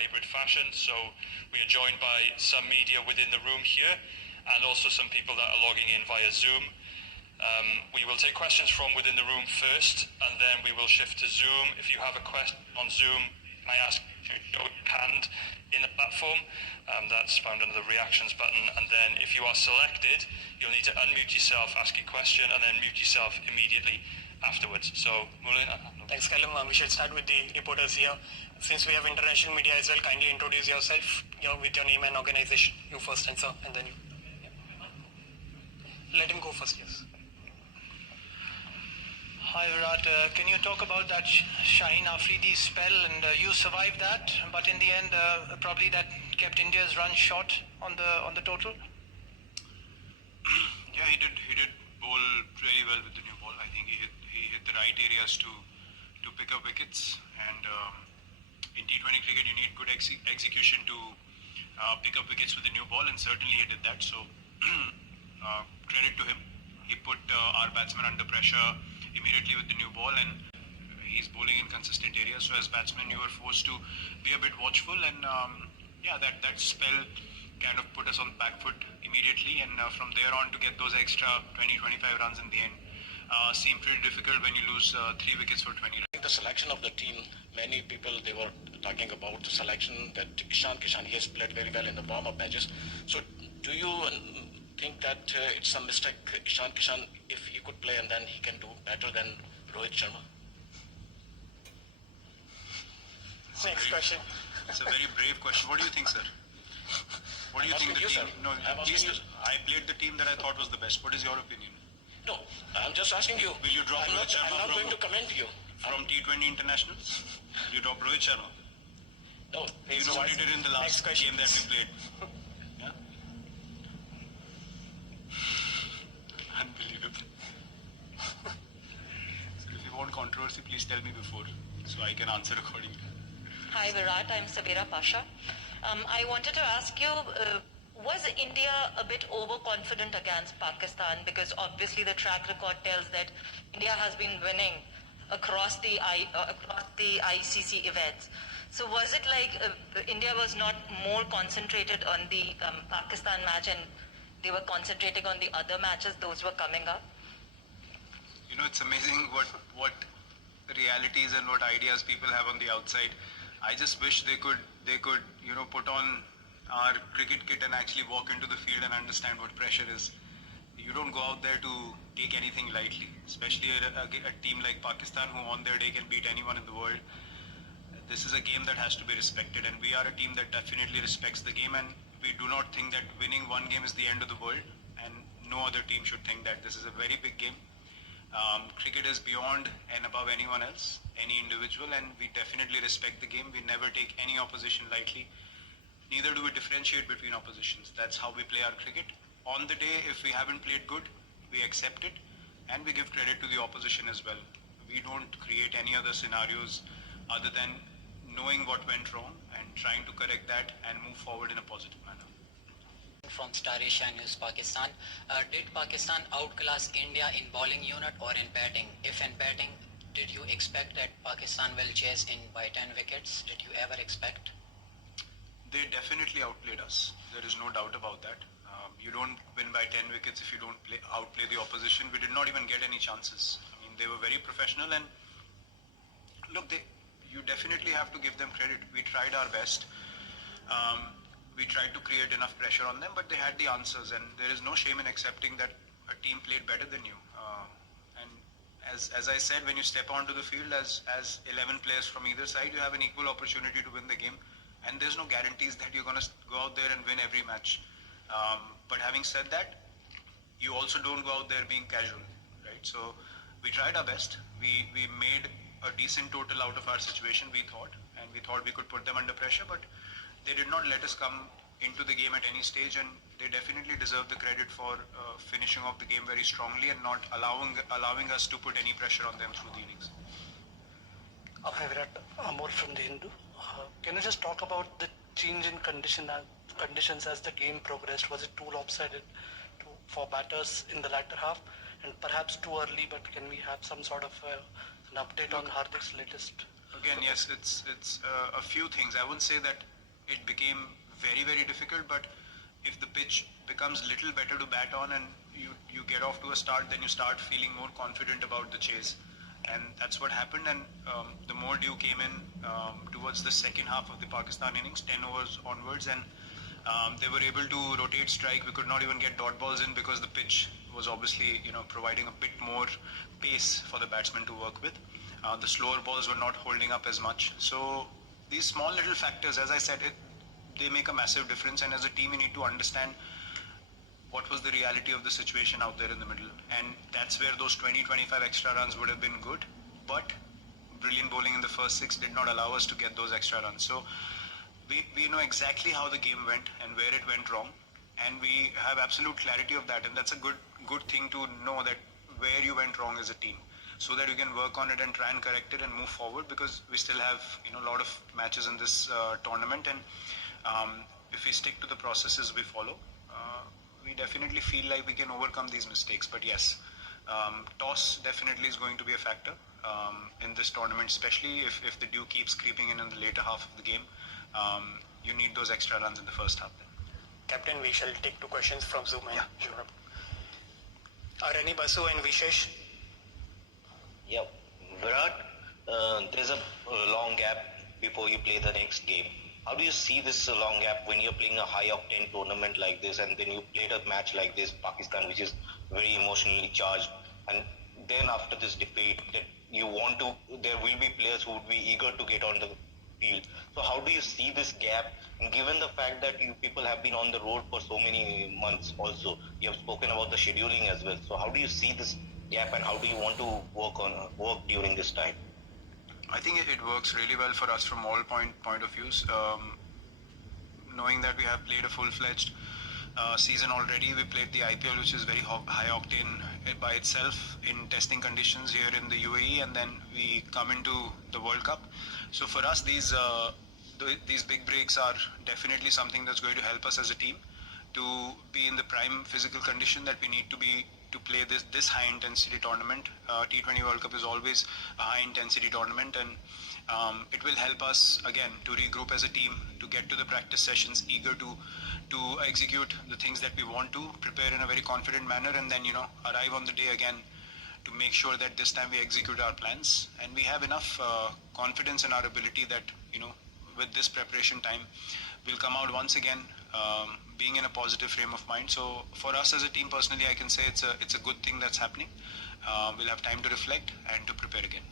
hybrid fashion. So we are joined by some media within the room here and also some people that are logging in via Zoom. We will take questions from within the room first, and then we will shift to Zoom. If you have a question on Zoom, I ask you to show your hand in the platform. That's found under the reactions button. And then if you are selected, you'll need to unmute yourself, ask your question, and then mute yourself immediately afterwards. So, Mulin. Thanks, Callum. We should start with the reporters here. Since we have international media as well, kindly introduce yourself with your name and organization. You first, and sir, and then you. Yeah. Let him go first, yes. Hi Virat, can you talk about that Shaheen Afridi spell, and you survived that, but in the end probably that kept India's run short on the total? Yeah, he did bowl really well with the new ball. I think he hit the right areas to pick up wickets, and in T20 cricket you need good execution to pick up wickets with the new ball, and certainly he did that. So credit to him. He put our batsmen under pressure immediately with the new ball, and he's bowling in consistent areas. So as batsmen, you were forced to be a bit watchful, and that spell kind of put us on the back foot immediately, and from there on to get those extra 20-25 runs in the end seemed pretty difficult when you lose 3 wickets for 20 runs. The selection of the team, many people, they were talking about the selection that Kishan, he has played very well in the warm-up matches. So do you think that it's a mistake, Kishan, if he could play and then he can do better than Rohit Sharma? Next question. It's a very brave question. What do you think, sir? What do you think the team? No, I played the team that I thought was the best. What is your opinion? No, I'm just asking you. Will you drop Rohit Sharma? I'm not going to comment you. From T20 internationals? You drop Rohit Sharma? No. You know what he did in the last game that we played? Yeah? Unbelievable. So if you want controversy, please tell me before, so I can answer accordingly. Hi Virat, I'm Sabira Pasha. I wanted to ask you, was India a bit overconfident against Pakistan? Because obviously the track record tells that India has been winning across the ICC events. So was it like India was not more concentrated on the Pakistan match, and they were concentrating on the other matches, those were coming up? You know, it's amazing what realities and what ideas people have on the outside. I just wish they could put on our cricket kit and actually walk into the field and understand what pressure is. You don't go out there to take anything lightly, especially a team like Pakistan, who on their day can beat anyone in the world. This is a game that has to be respected, and we are a team that definitely respects the game, and we do not think that winning one game is the end of the world, and no other team should think that. This is a very big game. Cricket is beyond and above anyone else, any individual, and we definitely respect the game. We never take any opposition lightly. Neither do we differentiate between oppositions. That's how we play our cricket. On the day, if we haven't played good, we accept it, and we give credit to the opposition as well. We don't create any other scenarios other than knowing what went wrong and trying to correct that and move forward in a positive manner. From Star Asia News, Pakistan. Did Pakistan outclass India in bowling unit or in batting? If in batting, did you expect that Pakistan will chase in by 10 wickets? Did you ever expect? They definitely outplayed us. There is no doubt about that. You don't win by 10 wickets if you don't outplay the opposition. We did not even get any chances. I mean, they were very professional, and look, you definitely have to give them credit. We tried our best. We tried to create enough pressure on them, but they had the answers, and there is no shame in accepting that a team played better than you. And as I said, when you step onto the field as 11 players from either side, you have an equal opportunity to win the game, and there's no guarantees that you're going to go out there and win every match. But having said that, you also don't go out there being casual, right? So we tried our best. We made a decent total out of our situation, we thought, and we thought we could put them under pressure, but they did not let us come into the game at any stage, and they definitely deserve the credit for finishing off the game very strongly and not allowing us to put any pressure on them through the innings. Hi Virat, Amol from the Hindu. Can you just talk about the change in conditions as the game progressed? Was it too lopsided for batters in the latter half, and perhaps too early, but can we have some sort of an update on Hardik's latest? Again, yes, it's a few things. I wouldn't say that it became very difficult, but if the pitch becomes little better to bat on and you get off to a start, then you start feeling more confident about the chase, and that's what happened. And the more dew came in towards the second half of the Pakistan innings, 10 overs onwards, and they were able to rotate strike. We could not even get dot balls in because the pitch was obviously providing a bit more pace for the batsmen to work with. The slower balls were not holding up as much. So these small little factors, as I said, they make a massive difference. And as a team, we need to understand what was the reality of the situation out there in the middle. And that's where those 20-25 extra runs would have been good. But brilliant bowling in the first 6 did not allow us to get those extra runs. So we know exactly how the game went and where it went wrong. And we have absolute clarity of that. And that's a good thing to know, that where you went wrong as a team, so that you can work on it and try and correct it and move forward, because we still have a lot of matches in this tournament. And if we stick to the processes we follow, we definitely feel like we can overcome these mistakes. But yes, toss definitely is going to be a factor in this tournament, especially if the dew keeps creeping in the later half of the game. You need those extra runs in the first half then. Captain, we shall take 2 questions from Zoom and Europe. Arani Basu and Vishesh. Yeah, Virat, there's a long gap before you play the next game. How do you see this long gap when you're playing a high-octane tournament like this, and then you played a match like this, Pakistan, which is very emotionally charged, and then after this defeat, that there will be players who would be eager to get on the field. So how do you see this gap? And given the fact that you people have been on the road for so many months also, you have spoken about the scheduling as well. So how do you see this gap, and how do you want to work during this time? I think it works really well for us from all point of views. Knowing that we have played a full-fledged season already, we played the IPL, which is very high octane by itself in testing conditions here in the UAE, and then we come into the World Cup. So for us, these big breaks are definitely something that's going to help us as a team to be in the prime physical condition that we need to be to play this high intensity tournament. T20 World Cup is always a high intensity tournament, and it will help us again to regroup as a team, to get to the practice sessions eager to execute the things that we want to, prepare in a very confident manner, and then arrive on the day again to make sure that this time we execute our plans. And we have enough confidence in our ability that with this preparation time we'll come out once again being in a positive frame of mind. So for us as a team, personally, I can say it's a good thing that's happening. We'll have time to reflect and to prepare again.